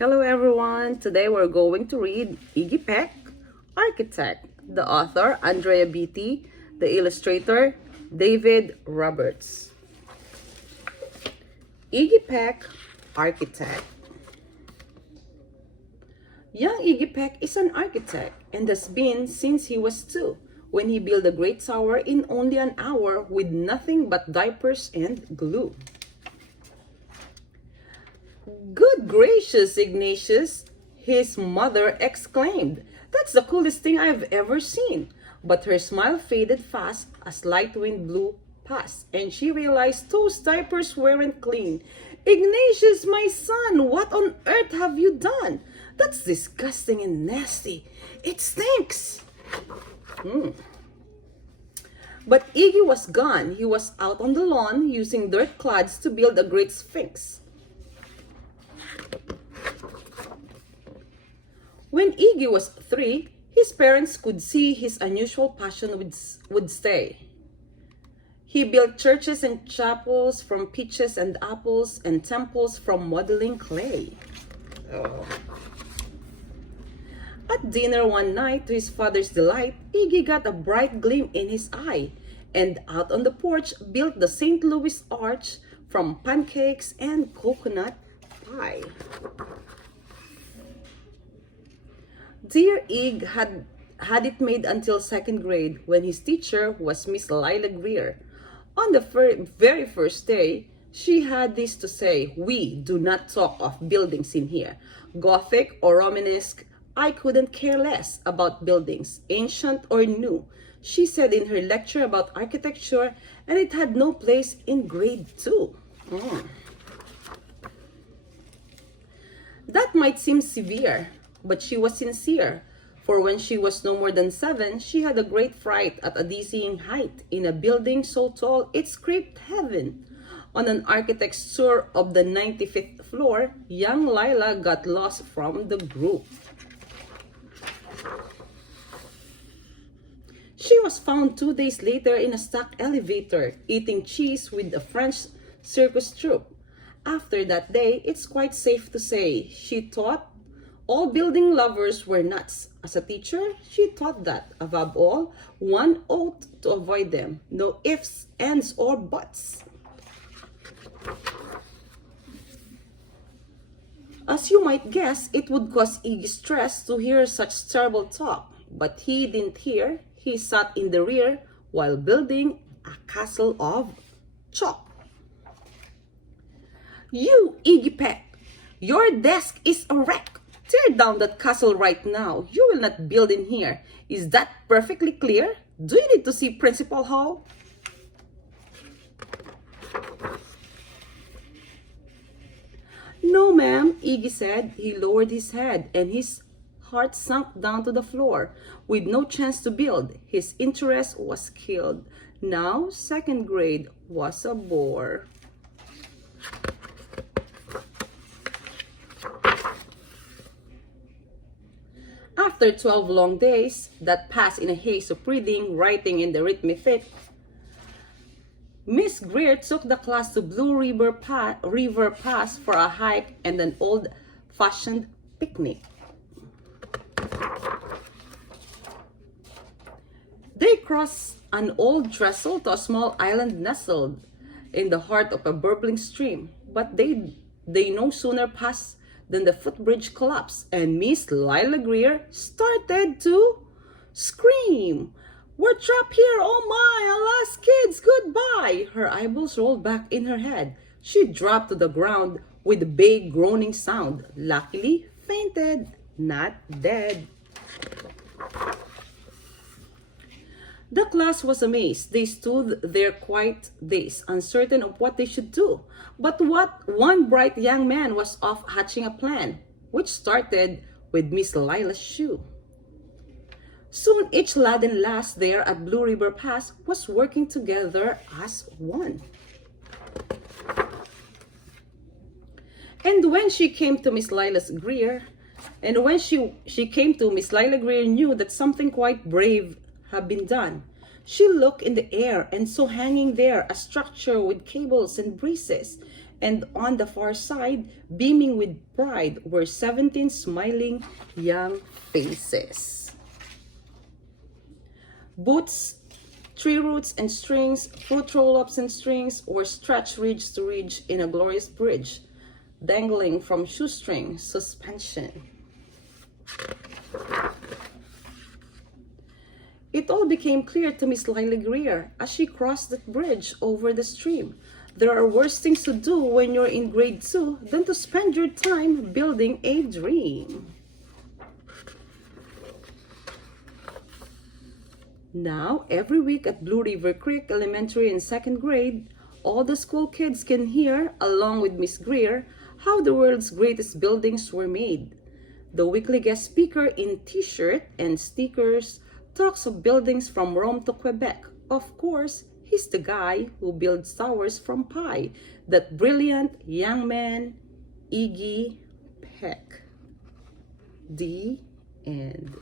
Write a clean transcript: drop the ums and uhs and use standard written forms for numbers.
Hello everyone! Today we're going to read Iggy Peck, Architect, the author Andrea Beatty, the illustrator David Roberts. Iggy Peck, Architect. Young Iggy Peck is an architect and has been since he was 2, when he built a great tower in only an hour with nothing but diapers and glue. "Good gracious, Ignatius," his mother exclaimed. "That's the coolest thing I've ever seen." But her smile faded fast as light wind blew past, and she realized those diapers weren't clean. "Ignatius, my son, what on earth have you done? That's disgusting and nasty. It stinks." But Iggy was gone. He was out on the lawn using dirt clods to build a great sphinx. When Iggy was 3, his parents could see his unusual passion would stay. He built churches and chapels from peaches and apples and temples from modeling clay. At dinner one night, to his father's delight, Iggy got a bright gleam in his eye, and out on the porch built the St. Louis Arch from pancakes and coconut pie. Dear Ig had it made until 2nd grade, when his teacher was Miss Lila Greer. On the very first day, she had this to say: "We do not talk of buildings in here. Gothic or Romanesque, I couldn't care less about buildings, ancient or new," she said in her lecture about architecture, and it had no place in grade 2. That might seem severe, but she was sincere, for when she was no more than 7, she had a great fright at a dizzying height in a building so tall it scraped heaven. On an architect's tour of the 95th floor, young Lila got lost from the group. She was found 2 days later in a stuck elevator, eating cheese with a French circus troupe. After that day, it's quite safe to say, she thought all building lovers were nuts. As a teacher, she taught that, above all, one ought to avoid them. No ifs, ands, or buts. As you might guess, it would cause Iggy stress to hear such terrible talk. But he didn't hear. He sat in the rear while building a castle of chalk. "You, Iggy Peck, your desk is a wreck. Tear down that castle right now. You will not build in here. Is that perfectly clear? Do you need to see Principal Hall?" "No, ma'am," Iggy said. He lowered his head, and his heart sunk down to the floor. With no chance to build, his interest was killed. Now, 2nd grade was a bore. After 12 long days that passed in a haze of reading, writing, and arithmetic, Miss Greer took the class to Blue River Pass for a hike and an old-fashioned picnic. They crossed an old trestle to a small island nestled in the heart of a burbling stream, but they no sooner passed than the footbridge collapsed, and Miss Lila Greer started to scream. "We're trapped here, oh my, alas kids, goodbye!" Her eyeballs rolled back in her head. She dropped to the ground with a big groaning sound. Luckily, fainted, not dead. The class was amazed. They stood there quite dazed, uncertain of what they should do. But one bright young man was off hatching a plan, which started with Miss Lila's shoe. Soon each lad and lass there at Blue River Pass was working together as one. And when she came to Miss Lila Greer, knew that something quite brave had been done. She looked in the air and saw hanging there a structure with cables and braces, And on the far side, beaming with pride, were 17 smiling young faces. Boots, tree roots and strings, fruit roll-ups and strings were stretched ridge to ridge in a glorious bridge, dangling from shoestring suspension. It all became clear to Miss Lily Greer as she crossed that bridge over the stream. There are worse things to do when you're in grade 2 than to spend your time building a dream. Now, every week at Blue River Creek Elementary in 2nd grade, all the school kids can hear, along with Miss Greer, how the world's greatest buildings were made. The weekly guest speaker in t-shirt and stickers talks of buildings from Rome to Quebec. Of course, he's the guy who builds towers from pie, that brilliant young man, Iggy Peck. The end.